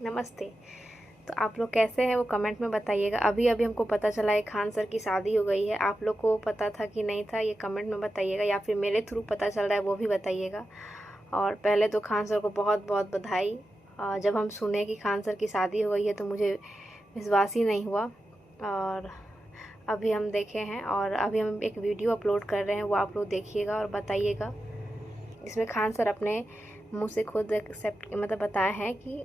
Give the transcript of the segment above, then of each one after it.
नमस्ते। तो आप लोग कैसे हैं वो कमेंट में बताइएगा। अभी अभी हमको पता चला है खान सर की शादी हो गई है। आप लोग को पता था कि नहीं था, ये कमेंट में बताइएगा, या फिर मेरे थ्रू पता चल रहा है वो भी बताइएगा। और पहले तो खान सर को बहुत बहुत बधाई। जब हम सुने कि खान सर की शादी हो गई है तो मुझे विश्वास ही नहीं हुआ। और अभी हम देखे हैं और अभी हम एक वीडियो अपलोड कर रहे हैं, वो आप लोग देखिएगा और बताइएगा। इसमें खान सर अपने मुंह से खुद एक्सेप्ट बताया है कि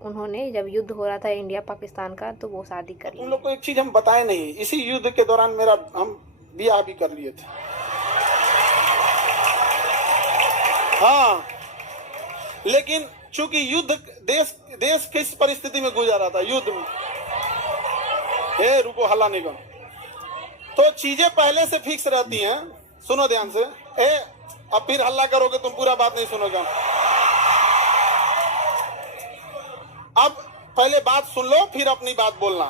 उन्होंने जब युद्ध हो रहा था इंडिया पाकिस्तान का तो वो शादी कर ली। तुम लोग को एक चीज हम बताए नहीं, इसी युद्ध के दौरान हम ब्याह भी कर लिए थे। हाँ, लेकिन चूंकि युद्ध देश किस परिस्थिति में गुजर रहा था, युद्ध में, रुको हल्ला नहीं करो, तो चीजें पहले से फिक्स रहती हैं। सुनो ध्यान से। अब फिर हल्ला करोगे तुम, पूरा बात नहीं सुनोगे। अब पहले बात सुन लो, फिर अपनी बात बोलना।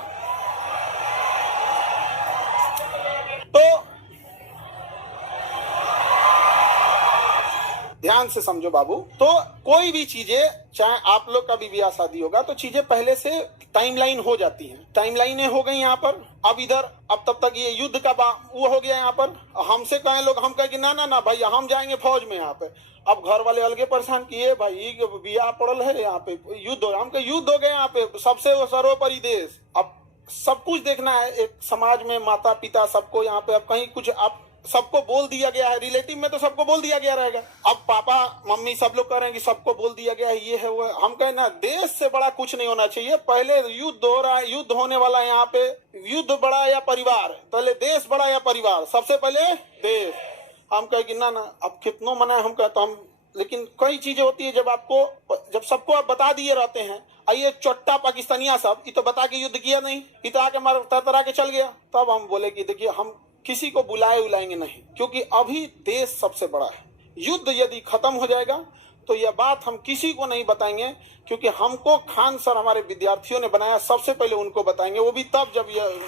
तो ध्यान से समझो बाबू। तो कोई भी चीजें, चाहे आप लोग का भी ब्याह शादी होगा, तो चीजें पहले से टाइमलाइन हो जाती हैं। टाइमलाइनें हो गई यहाँ पर। अब इधर, अब तब तक ये युद्ध का वो हो गया यहाँ पर। हमसे कहें लोग, हम कहें कि ना ना ना भैया हम जाएंगे फौज में यहाँ पे। अब घर वाले अलगे परेशान किए, भाई ब्याह पड़ल है यहाँ पे, युद्ध हो, हम कहे युद्ध हो गए यहाँ पे, सबसे सर्वोपरि देश। अब सब कुछ देखना है एक समाज में, माता पिता सबको यहाँ पे। अब कहीं कुछ आप सबको बोल दिया गया है, रिलेटिव में तो सबको बोल दिया गया रहेगा। अब पापा मम्मी सब लोग कह रहे हैं कि सबको बोल दिया गया है, ये है वो है। हम कहें ना, देश से बड़ा कुछ नहीं होना चाहिए। पहले युद्ध हो रहा है, युद्ध होने वाला है यहाँ पे। युद्ध बड़ा या परिवार, पहले देश बड़ा या परिवार, सबसे पहले देश। हम कहे कि ना ना, अब कितनों मना है, हम कहते हम। लेकिन कई चीजें होती है जब सबको आप बता दिए रहते हैं। ये चोट्टा पाकिस्तानिया सब, ये तो बता के युद्ध किया नहीं, ये तो आके मार तरतरा के चल गया। तब हम बोले कि देखिए, हम किसी को बुलाएंगे नहीं, क्योंकि अभी देश सबसे बड़ा है। युद्ध यदि खत्म हो जाएगा तो यह बात हम किसी को नहीं बताएंगे, क्योंकि हमको खान सर हमारे विद्यार्थियों ने बनाया, सबसे पहले उनको बताएंगे, वो भी तब जब यह,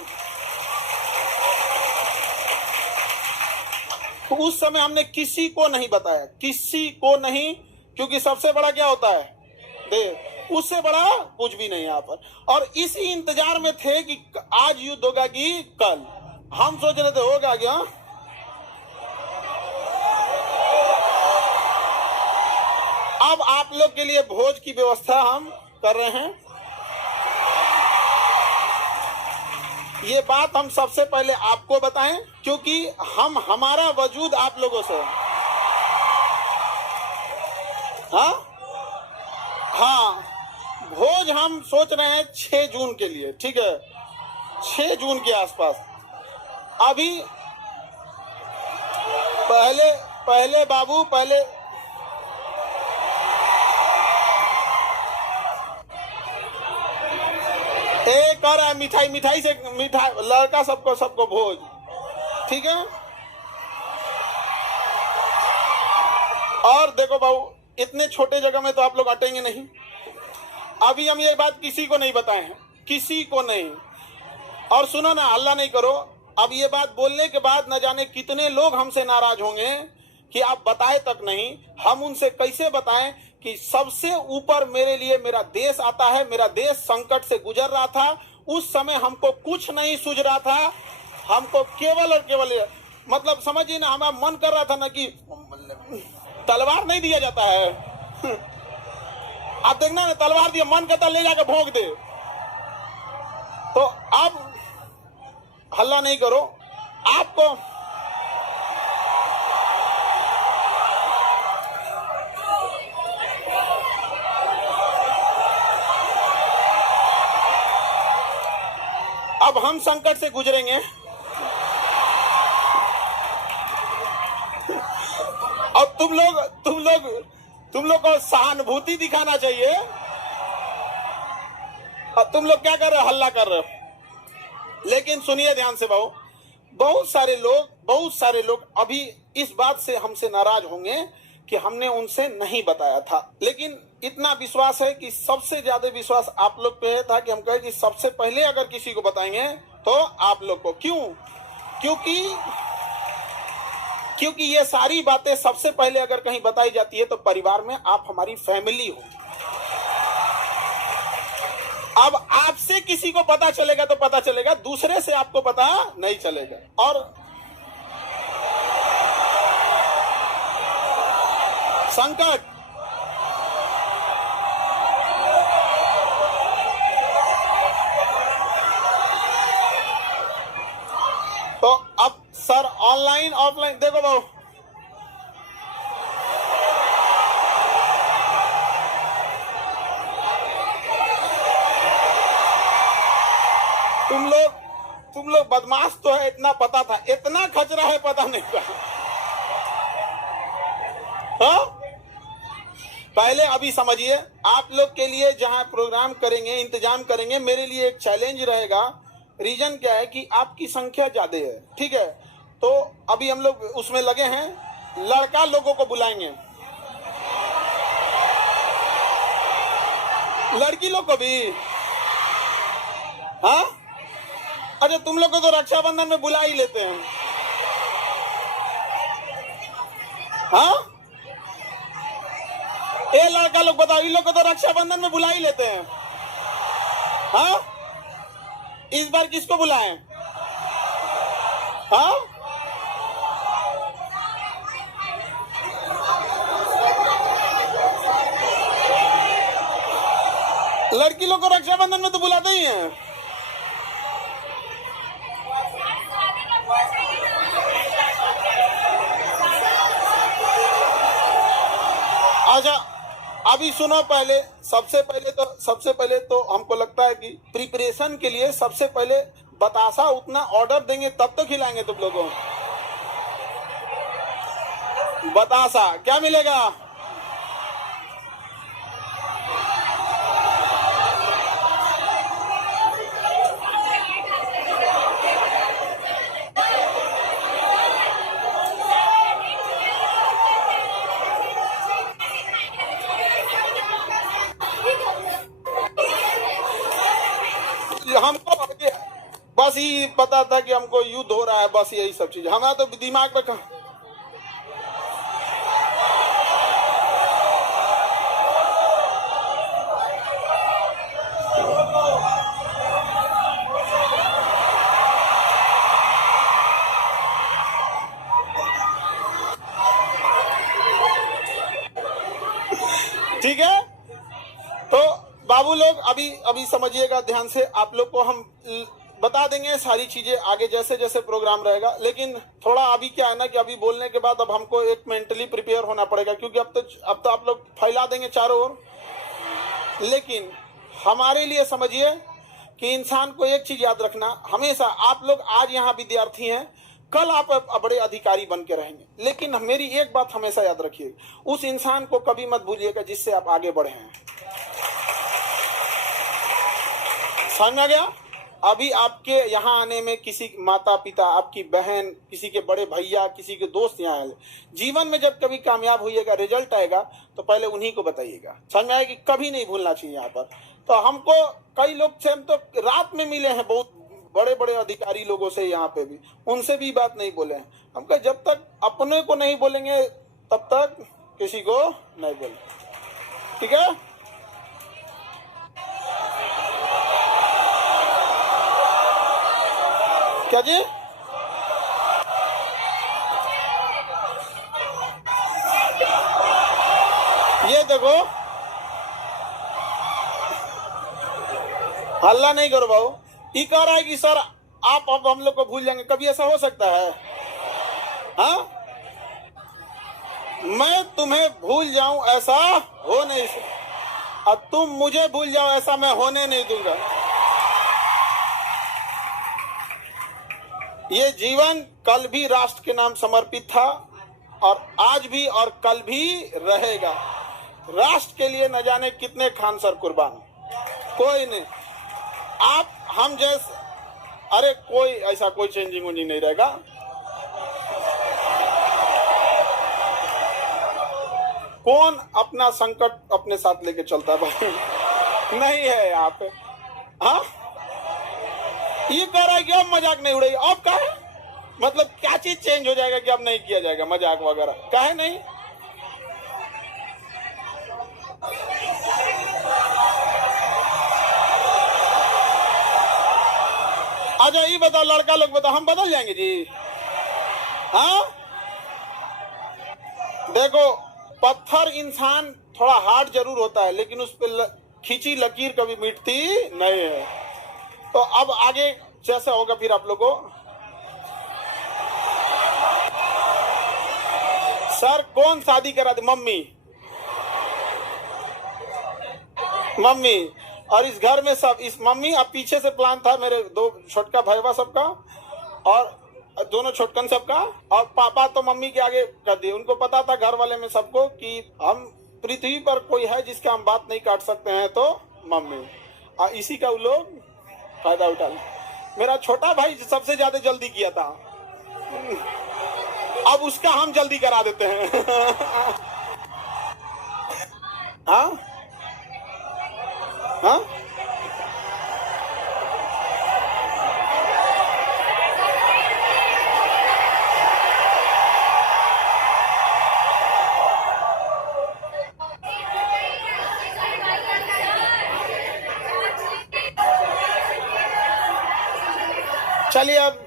तो उस समय हमने किसी को नहीं बताया, किसी को नहीं, क्योंकि सबसे बड़ा क्या होता है, देश। उससे बड़ा कुछ भी नहीं यहाँ पर। और इसी इंतजार में थे कि आज युद्ध होगा कि कल। हम सोच रहे थे होगा क्या। अब आप लोग के लिए भोज की व्यवस्था हम कर रहे हैं। ये बात हम सबसे पहले आपको बताएं, क्योंकि हमारा वजूद आप लोगों से। हाँ, भोज हम सोच रहे हैं 6 जून के लिए, ठीक है, 6 जून के आसपास। अभी पहले बाबू, पहले कर रहा है मिठाई से, लड़का सबको भोज, ठीक है। और देखो बाबू, इतने छोटे जगह में तो आप लोग अटेंगे नहीं। अभी हम ये बात किसी को नहीं बताए हैं, किसी को नहीं। और सुनो ना, हल्ला नहीं करो। अब ये बात बोलने के बाद न जाने कितने लोग हमसे नाराज होंगे कि आप बताए तक नहीं। हम उनसे कैसे बताएं कि सबसे ऊपर मेरे लिए मेरा देश आता है। मेरा देश संकट से गुजर रहा था, उस समय हमको कुछ नहीं सूझ रहा था। हमको केवल और केवल, मतलब समझिए ना, हमारा मन कर रहा था ना कि तलवार नहीं दिया जाता है। आप देखना ना, तलवार दिया, मन करता ले जाकर भोंक दे। तो अब हल्ला नहीं करो। आपको अब हम संकट से गुजरेंगे, और तुम लोग को सहानुभूति दिखाना चाहिए। अब तुम लोग क्या कर रहे हो, हल्ला कर रहे हो। लेकिन सुनिए ध्यान से भाऊ, बहुत सारे लोग अभी इस बात से हमसे नाराज होंगे कि हमने उनसे नहीं बताया था। लेकिन इतना विश्वास है कि सबसे ज्यादा विश्वास आप लोग पे था कि हम कहे कि सबसे पहले अगर किसी को बताएंगे तो आप लोग को। क्यों? क्योंकि ये सारी बातें सबसे पहले अगर कहीं बताई जाती है तो परिवार में आप हमारी फैमिली हो। अब आपसे किसी को पता चलेगा तो पता चलेगा, दूसरे से आपको पता नहीं चलेगा। और संकट, तो अब सर ऑनलाइन ऑफलाइन देखो बाबू, तुम लोग बदमाश तो है, इतना पता था, इतना खचरा है पता नहीं था। हाँ? पहले अभी समझिए, आप लोग के लिए जहां प्रोग्राम करेंगे, इंतजाम करेंगे, मेरे लिए एक चैलेंज रहेगा। रीजन क्या है कि आपकी संख्या ज्यादा है, ठीक है? तो अभी हम लोग उसमें लगे हैं, लड़का लोगों को बुलाएंगे, लड़की लोग को भी। हाँ, अरे तुम लोग को तो रक्षाबंधन में बुला ही लेते हैं। हाँ, ये लड़का लोग बताओ, इन लोग को तो रक्षाबंधन में बुला ही लेते हैं। हाँ, इस बार किसको बुलाएं? हाँ, लड़की लोग को रक्षाबंधन में तो बुलाते ही हैं। अच्छा, अभी सुनो, पहले सबसे पहले तो हमको लगता है कि प्रिपरेशन के लिए सबसे पहले बतासा उतना ऑर्डर देंगे तब तो खिलाएंगे तुम लोगों को। बतासा क्या मिलेगा? हमको बस ये पता था कि हमको युद्ध हो रहा है, बस यही सब चीज हमारा तो दिमाग में ठीक है। तो बाबू लोग अभी समझिएगा ध्यान से, आप लोग को हम बता देंगे सारी चीजें आगे जैसे जैसे प्रोग्राम रहेगा। लेकिन थोड़ा अभी क्या है ना कि अभी बोलने के बाद अब हमको एक मेंटली प्रिपेयर होना पड़ेगा, क्योंकि अब तो आप लोग फैला देंगे चारों ओर। लेकिन हमारे लिए समझिए कि इंसान को एक चीज याद रखना, हमेशा आप लोग आज यहाँ विद्यार्थी हैं, कल आप बड़े अधिकारी बन के रहेंगे। लेकिन मेरी एक बात हमेशा याद रखिए, उस इंसान को कभी मत भूलिएगा जिससे आप आगे बढ़े हैं। समझ में आ गया? अभी आपके यहाँ आने में किसी माता पिता, आपकी बहन, किसी के बड़े भैया, किसी के दोस्त यहाँ आए, जीवन में जब कभी कामयाब होइएगा, रिजल्ट आएगा तो पहले उन्हीं को बताइएगा। समझ में आएगी? कभी नहीं भूलना चाहिए यहाँ पर। तो हमको कई लोग से हम तो रात में मिले हैं, बहुत बड़े बड़े अधिकारी लोगों से यहाँ पे भी, उनसे भी बात नहीं बोले हैं। हमको जब तक अपने को नहीं बोलेंगे तब तक किसी को नहीं बोले, ठीक है? क्या जी? ये देखो, हल्ला नहीं करो बाबू। ये कह रहा है कि सर आप अब हम लोग को भूल जाएंगे, कभी ऐसा हो सकता है? हाँ, मैं तुम्हें भूल जाऊं ऐसा हो नहीं सकता, अब तुम मुझे भूल जाओ ऐसा मैं होने नहीं दूंगा। ये जीवन कल भी राष्ट्र के नाम समर्पित था और आज भी और कल भी रहेगा। राष्ट्र के लिए न जाने कितने खान सर कुर्बान, कोई नहीं। आप हम जैसे, अरे कोई ऐसा कोई चेंजिंग नहीं रहेगा। कौन अपना संकट अपने साथ लेके चलता है? नहीं है यहाँ पे। हाँ, ये कह रहा है कि अब मजाक नहीं उड़ेगी। अब क्या है मतलब, क्या चीज चेंज हो जाएगा कि अब नहीं किया जाएगा मजाक वगैरह? क्या है नहीं? अच्छा ये बताओ, लड़का लोग बताओ, हम बदल जाएंगे जी? हाँ देखो, पत्थर इंसान थोड़ा हार्ड जरूर होता है, लेकिन उस पर खींची लकीर कभी मिटती नहीं है। तो अब आगे जैसा होगा फिर आप लोगों को। सर कौन शादी करा दे? मम्मी। मम्मी। और इस घर में सब इस मम्मी। अब पीछे से प्लान था मेरे दो छोटका भैया सबका और दोनों छोटकन सबका, और पापा तो मम्मी के आगे कर दिए। उनको पता था घर वाले में सबको कि हम पृथ्वी पर कोई है जिसका हम बात नहीं काट सकते हैं, तो मम्मी। और इसी का वो लोग फायदा उठा। मेरा छोटा भाई सबसे ज्यादा जल्दी किया था, अब उसका हम जल्दी करा देते हैं। हाँ हाँ चलिए अब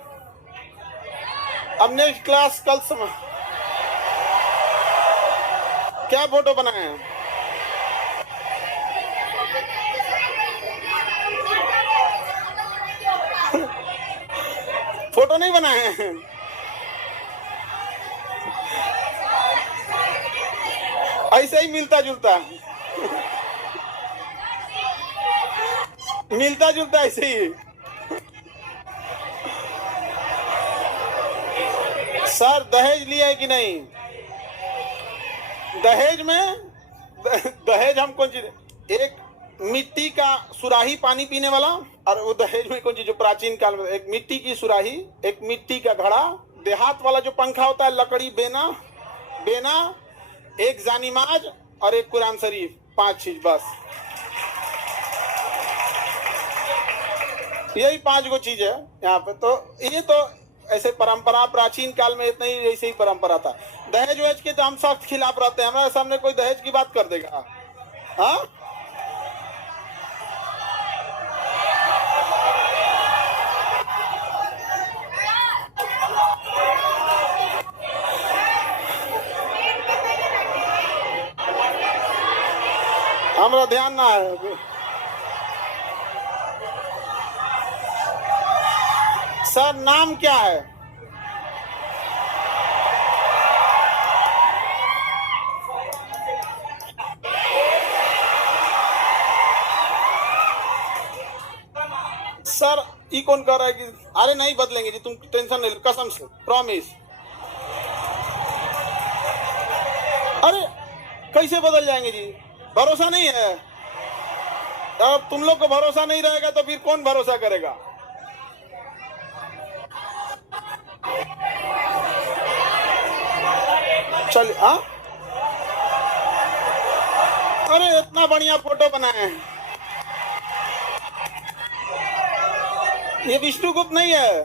नेक्स्ट क्लास कल समय क्या फोटो बनाए हैं? फोटो नहीं बनाए हैं? ऐसे ही मिलता जुलता मिलता जुलता ऐसे ही। सर दहेज लिया है कि नहीं? दहेज में दहेज हम कौन चीज? एक मिट्टी का सुराही पानी पीने वाला, और वो दहेज में कौन चीज? जो प्राचीन काल में एक मिट्टी की सुराही, एक मिट्टी का घड़ा, देहात वाला जो पंखा होता है लकड़ी, बेना बेना, एक जानीमाज और एक कुरान शरीफ, 5 चीज बस। यही 5 गो चीज है यहाँ पे। तो ये तो ऐसे परंपरा प्राचीन काल में इतना ही ऐसे ही परंपरा था। दहेज वहेज के तो हम सख्त खिलाफ रहते हैं। हमारे सामने कोई दहेज की बात कर देगा? हाँ हमारा ध्यान ना है। सर नाम क्या है? सर ये कौन कह रहा है कि अरे नहीं बदलेंगे जी, तुम टेंशन नहीं लो, कसम से प्रॉमिस। अरे कैसे बदल जाएंगे जी? भरोसा नहीं है। अब तुम लोग को भरोसा नहीं रहेगा तो फिर कौन भरोसा करेगा? चल हाँ, अरे इतना बढ़िया फोटो बनाए हैं। ये विष्णुगुप्त नहीं है।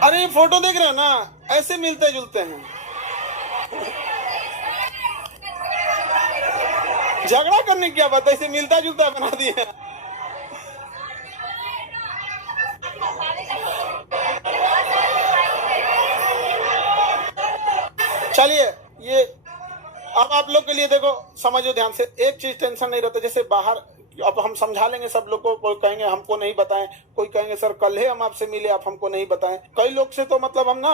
अरे ये फोटो देख रहे हो ना, ऐसे मिलते जुलते हैं। झगड़ा करने की क्या बात, ऐसे मिलता जुलता बना दिया। चलिए ये अब आप लोग के लिए देखो, समझो ध्यान से, एक चीज टेंशन नहीं रहता। जैसे बाहर अब हम समझा लेंगे सब लोग को, कोई कहेंगे हमको नहीं बताएं, कोई कहेंगे सर कल ही हम आपसे मिले आप हमको नहीं बताएं। कई लोग से तो मतलब हम ना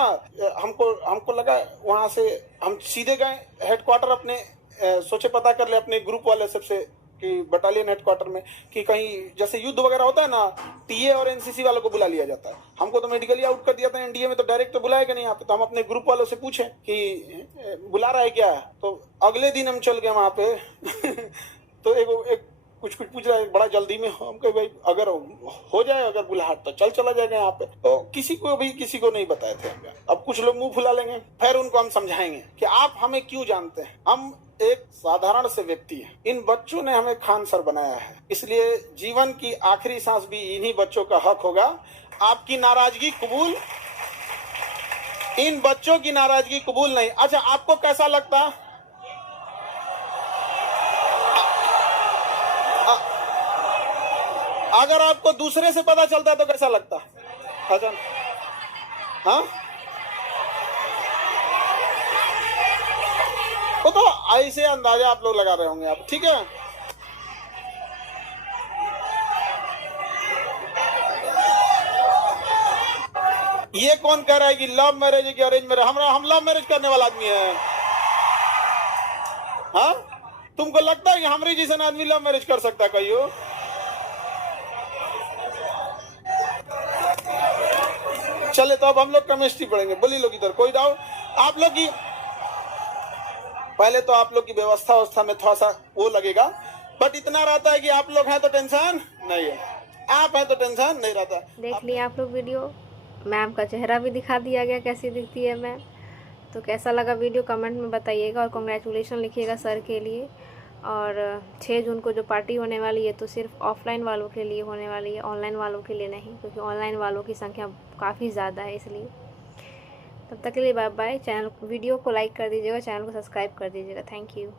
हमको लगा वहां से हम सीधे गए हेडक्वार्टर अपने, सोचे पता कर ले अपने ग्रुप वाले सबसे कि बटालियन हेडक्वार्टर में कि कहीं जैसे युद्ध वगैरह होता है ना, टीए और एनसीसी वालों को बुला लिया जाता है। हमको तो मेडिकली आउट कर दिया था एनडीए में, तो डायरेक्ट तो बुलाएगा नहीं यहाँ पे। तो हम अपने ग्रुप वालों से पूछे कि बुला रहा है क्या? तो अगले दिन हम चल गए वहां पे। तो एक कुछ पूछ रहा है बड़ा जल्दी में। हम कहे भाई अगर हो जाए अगर बुलाहट तो चला जाएगा यहाँ पे। तो किसी को नहीं बताए थे। अब कुछ लोग मुंह फुला लेंगे, फिर उनको हम समझाएंगे कि आप हमें क्यों जानते हैं, हम एक साधारण से व्यक्ति हैं। इन बच्चों ने हमें खान सर बनाया है, इसलिए जीवन की आखिरी सांस भी इन्हीं बच्चों का हक होगा। आपकी नाराजगी कबूल, इन बच्चों की नाराजगी कबूल नहीं। अच्छा आपको कैसा लगता? अगर आपको दूसरे से पता चलता तो कैसा लगता? अच्छा, हाँ, वो तो ऐसे अंदाजा आप लोग लगा रहे होंगे आप, ठीक है। ये कौन कह रहा है कि लव मैरिज है कि अरेंज मैरिज? हम लव मैरिज करने वाला आदमी है। हाँ, तुमको लगता है कि हमारे जैसा आदमी लव मैरिज कर सकता है? कहियो चले तो अब हम लोग केमिस्ट्री पढ़ेंगे। बोली लोग इधर कोई डाउट? आप लोग की पहले तो आप लोग की व्यवस्था में थोड़ा सा वो लगेगा, बट इतना रहता है कि आप लोग हैं तो टेंशन नहीं है, आप हैं तो टेंशन नहीं रहता। देख लिया आप लोग वीडियो, मैम का चेहरा भी दिखा दिया गया कैसी दिखती है मैम। तो कैसा लगा वीडियो कमेंट में बताइएगा और कॉन्ग्रेचुलेशन लिखिएगा सर के लिए। और 6 जून को जो पार्टी होने वाली है तो सिर्फ ऑफलाइन वालों के लिए होने वाली है, ऑनलाइन वालों के लिए नहीं, क्योंकि ऑनलाइन वालों की संख्या काफ़ी ज़्यादा है इसलिए। तब तक के लिए बाय बाय। वीडियो को लाइक कर दीजिएगा, चैनल को सब्सक्राइब कर दीजिएगा। Thank you.